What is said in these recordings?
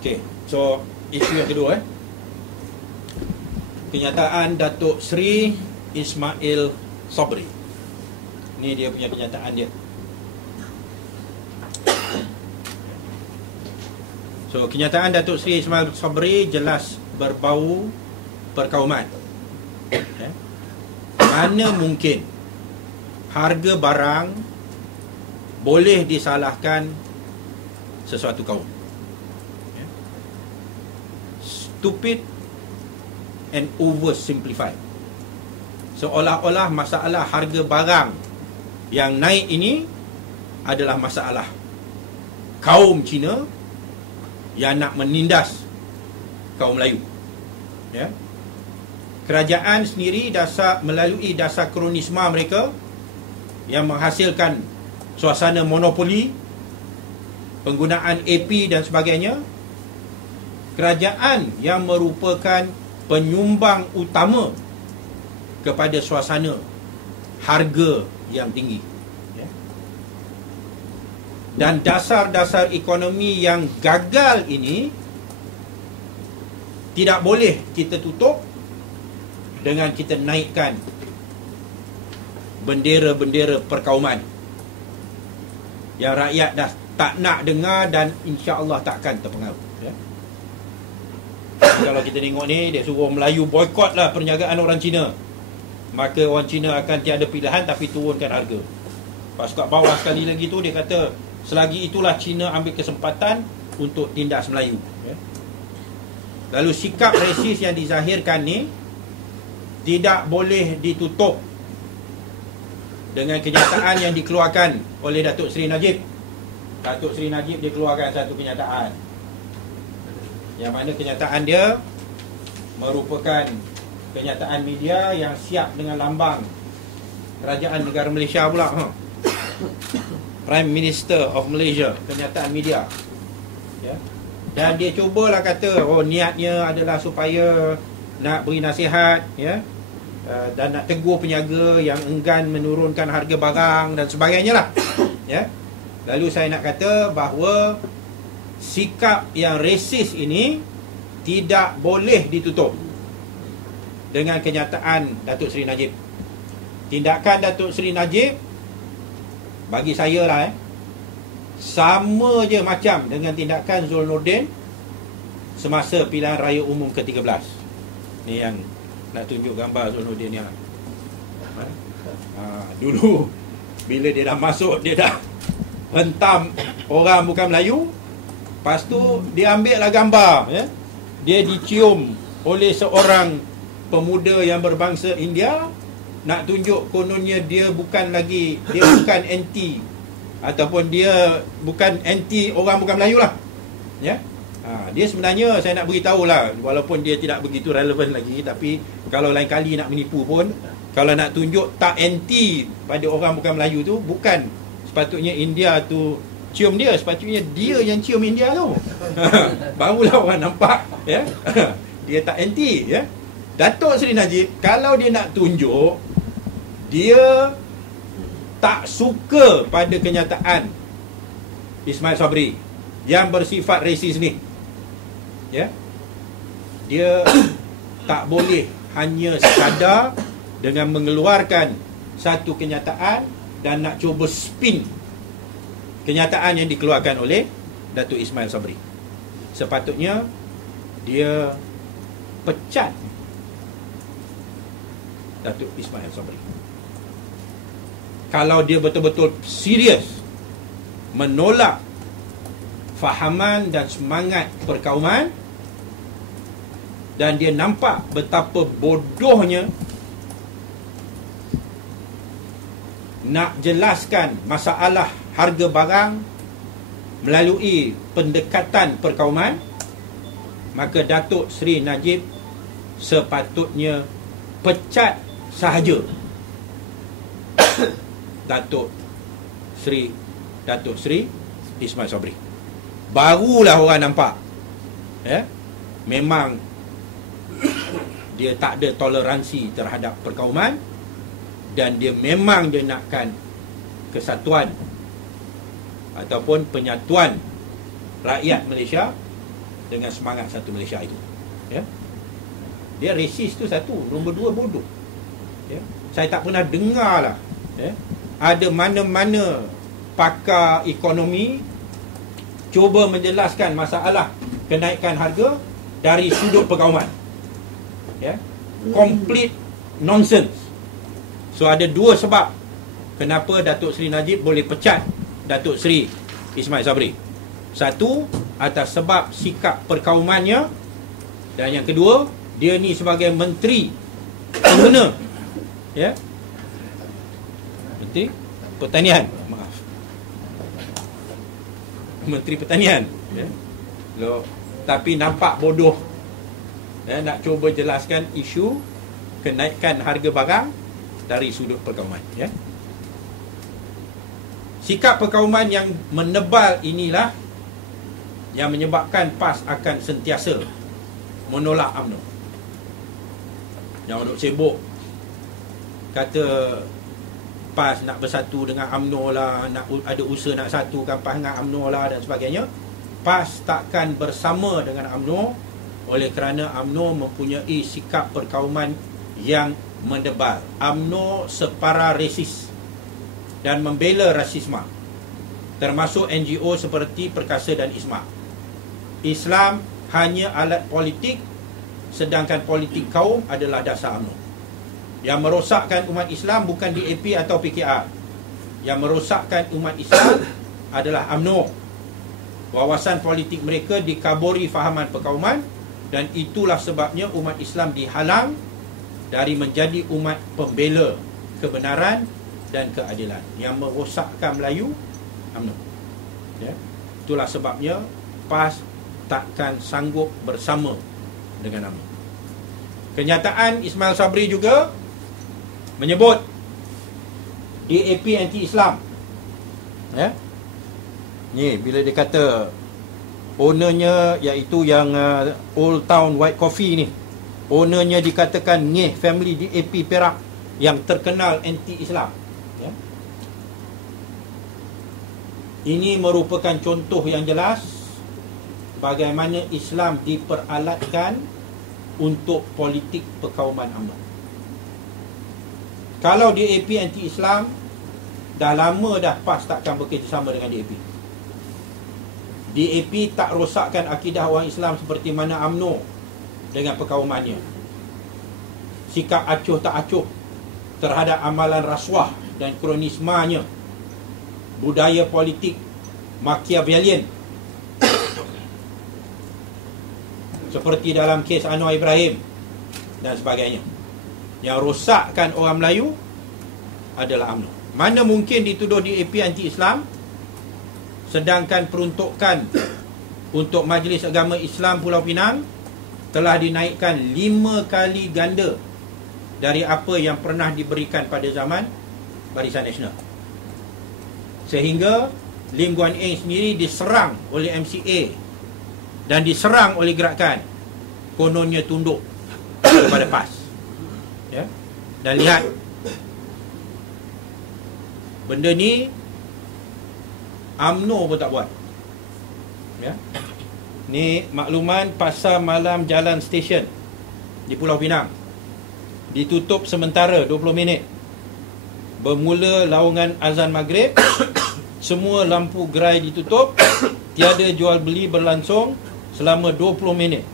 Okey, so isu yang kedua kenyataan Datuk Seri Ismail Sabri. Ni dia punya kenyataan dia. So kenyataan Datuk Seri Ismail Sabri jelas berbau perkauman. Mana mungkin harga barang boleh disalahkan sesuatu kaum. Stupid and oversimplified. Seolah-olah masalah harga barang yang naik ini adalah masalah kaum Cina yang nak menindas kaum Melayu. Ya. Kerajaan sendiri melalui dasar kronisma mereka yang menghasilkan suasana monopoli, penggunaan AP dan sebagainya. Kerajaan yang merupakan penyumbang utama kepada suasana harga yang tinggi. Dan dasar-dasar ekonomi yang gagal ini tidak boleh kita tutup dengan kita naikkan bendera-bendera perkauman yang rakyat dah tak nak dengar dan insya-Allah takkan terpengaruh. Kalau kita tengok ni, dia suruh Melayu boykot lah perniagaan orang Cina, maka orang Cina akan tiada pilihan tapi turunkan harga. Pas kat bawah sekali lagi tu dia kata selagi itulah Cina ambil kesempatan untuk tindas Melayu. Lalu sikap resis yang dizahirkan ni tidak boleh ditutup dengan kenyataan yang dikeluarkan oleh Datuk Seri Najib. Datuk Seri Najib dia keluarkan satu kenyataan, yang mana kenyataan dia merupakan kenyataan media yang siap dengan lambang Kerajaan Negara Malaysia pula. Prime Minister of Malaysia, kenyataan media. Dan dia cubalah kata niatnya adalah supaya nak beri nasihat, dan nak tegur peniaga yang enggan menurunkan harga barang dan sebagainya lah. Lalu saya nak kata bahawa sikap yang resis ini tidak boleh ditutup dengan kenyataan Datuk Seri Najib. Tindakan Datuk Seri Najib bagi saya lah sama je macam dengan tindakan Zul Nordin semasa pilihan raya umum ke-13. Ni yang nak tunjuk gambar Zul Nordin ni. Dulu bila dia dah masuk, dia dah hentam orang bukan Melayu. Lepas tu dia ambil lah gambar, dia dicium oleh seorang pemuda yang berbangsa India, nak tunjuk kononnya dia bukan anti, ataupun dia bukan anti orang bukan Melayu lah. Dia sebenarnya, saya nak beritahu lah, walaupun dia tidak begitu relevan lagi, tapi kalau lain kali nak menipu pun, kalau nak tunjuk tak anti pada orang bukan Melayu tu, bukan sepatutnya India tu cium dia, sepatutnya dia yang cium India tu. Barulah orang nampak dia tak anti. Datuk Seri Najib, kalau dia nak tunjuk dia tak suka pada kenyataan Ismail Sabri yang bersifat resis ni, dia tak boleh hanya sekadar dengan mengeluarkan satu kenyataan dan nak cuba spin kenyataan yang dikeluarkan oleh Datuk Ismail Sabri. Sepatutnya dia pecat Datuk Ismail Sabri. Kalau dia betul-betul serius menolak fahaman dan semangat perkauman, dan dia nampak betapa bodohnya nak jelaskan masalah harga barang melalui pendekatan perkauman, maka Datuk Seri Najib sepatutnya pecat sahaja Datuk Seri Ismail Sabri. Barulah orang nampak memang dia tak ada toleransi terhadap perkauman, dan dia memang dia nakkan kesatuan ataupun penyatuan rakyat Malaysia dengan semangat satu Malaysia itu. Ya. Dia resis tu satu, nombor dua bodoh. Ya. Saya tak pernah dengar lah, ya, ada mana-mana pakar ekonomi cuba menjelaskan masalah kenaikan harga dari sudut perkauman. Ya. Complete nonsense. So ada dua sebab kenapa Datuk Seri Najib boleh pecat Datuk Seri Ismail Sabri. Satu, atas sebab sikap perkaumannya, dan yang kedua, dia ni sebagai menteri pengguna, ya, menteri pertanian, maaf, menteri pertanian, ya. Tapi nampak bodoh, ya, nak cuba jelaskan isu kenaikan harga barang dari sudut perkauman, ya. Sikap perkauman yang menebal inilah yang menyebabkan PAS akan sentiasa menolak UMNO. Yang duk sibuk kata PAS nak bersatu dengan UMNO lah, nak ada usaha nak satukan PAS dengan UMNO lah dan sebagainya. PAS takkan bersama dengan UMNO oleh kerana UMNO mempunyai sikap perkauman yang mendebal. UMNO separa resis dan membela rasisme, termasuk NGO seperti Perkasa dan ISMA. Islam hanya alat politik, sedangkan politik kaum adalah dasar UMNO. Yang merosakkan umat Islam bukan DAP atau PKR. Yang merosakkan umat Islam adalah UMNO. Wawasan politik mereka dikaburi fahaman perkauman, dan itulah sebabnya umat Islam dihalang dari menjadi umat pembela kebenaran dan keadilan. Yang merosakkan Melayu, UMNO. Ya. Itulah sebabnya PAS takkan sanggup bersama dengan UMNO. Kenyataan Ismail Sabri juga menyebut DAP anti-Islam. Ya. Ni bila dia kata ownernya, iaitu yang Old Town White Coffee ni, ownernya dikatakan Ngeh family DAP Perak yang terkenal anti-Islam. Ya. Ini merupakan contoh yang jelas bagaimana Islam diperalatkan untuk politik perkauman UMNO. Kalau DAP anti-Islam, dah lama dah PAS takkan bekerjasama dengan DAP. DAP tak rosakkan akidah orang Islam seperti mana UMNO dengan perkaumannya. Sikap acuh tak acuh terhadap amalan rasuah dan kronismanya, budaya politik Machiavellian seperti dalam kes Anwar Ibrahim dan sebagainya. Yang rosakkan orang Melayu adalah UMNO. Mana mungkin dituduh DAP anti-Islam, sedangkan peruntukan untuk Majlis Agama Islam Pulau Pinang telah dinaikkan 5 kali ganda dari apa yang pernah diberikan pada zaman Barisan Nasional. Sehingga Lim Guan Eng sendiri diserang oleh MCA dan diserang oleh gerakan, kononnya tunduk kepada PAS. Ya. Dan lihat, benda ni UMNO pun tak buat. Ya. Ni makluman pasar malam Jalan Stesen di Pulau Pinang ditutup sementara 20 minit. Bermula laungan azan maghrib, semua lampu gerai ditutup, tiada jual beli berlangsung selama 20 minit.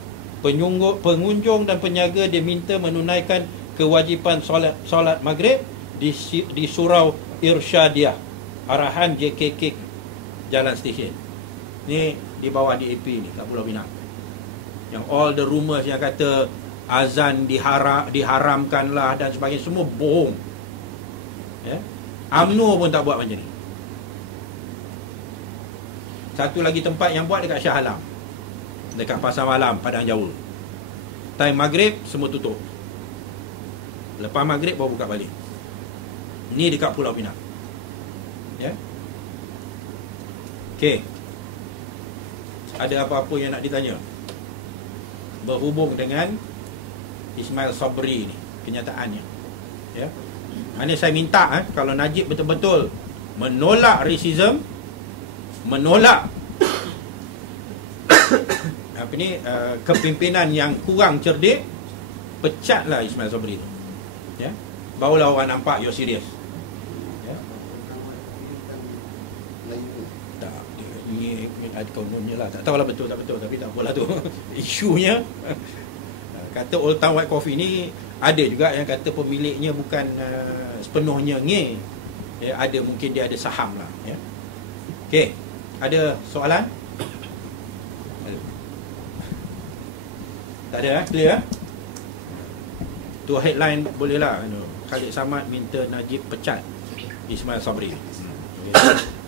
Pengunjung dan penjaga diminta menunaikan kewajipan solat maghrib di surau Irsyadiah, arahan JKK Jalan Stesen. Ni di bawah DAP ni kat Pulau Pinang. Yang all the rumours yang kata azan diharamkan lah dan sebagainya, semua bohong. Ya. UMNO pun tak buat macam ni. Satu lagi tempat yang buat dekat Shah Alam, dekat pasar malam Padang Jawa. Time maghrib semua tutup. Lepas maghrib baru buka balik. Ni dekat Pulau Pinang. Ya. Okey. Ada apa-apa yang nak ditanya berhubung dengan Ismail Sabri ni, kenyataannya. Ya. Ini saya minta kalau Najib betul-betul menolak racism, menolak kepimpinan yang kurang cerdik, pecatlah Ismail Sabri tu. Ya. Barulah orang nampak you're serious. Ya. Tak, ini ada kononnya lah. Tak tahulah betul tak betul, tapi tak apalah tu. Isunya kata Old Town White Coffee ni ada juga yang kata pemiliknya bukan sepenuhnya nge. Ya, ada mungkin dia ada saham lah. Ya. Okey, ada soalan? Tak ada, clear? Tu headline boleh lah. Khalid Samad minta Najib pecat Ismail Sabri. Okay.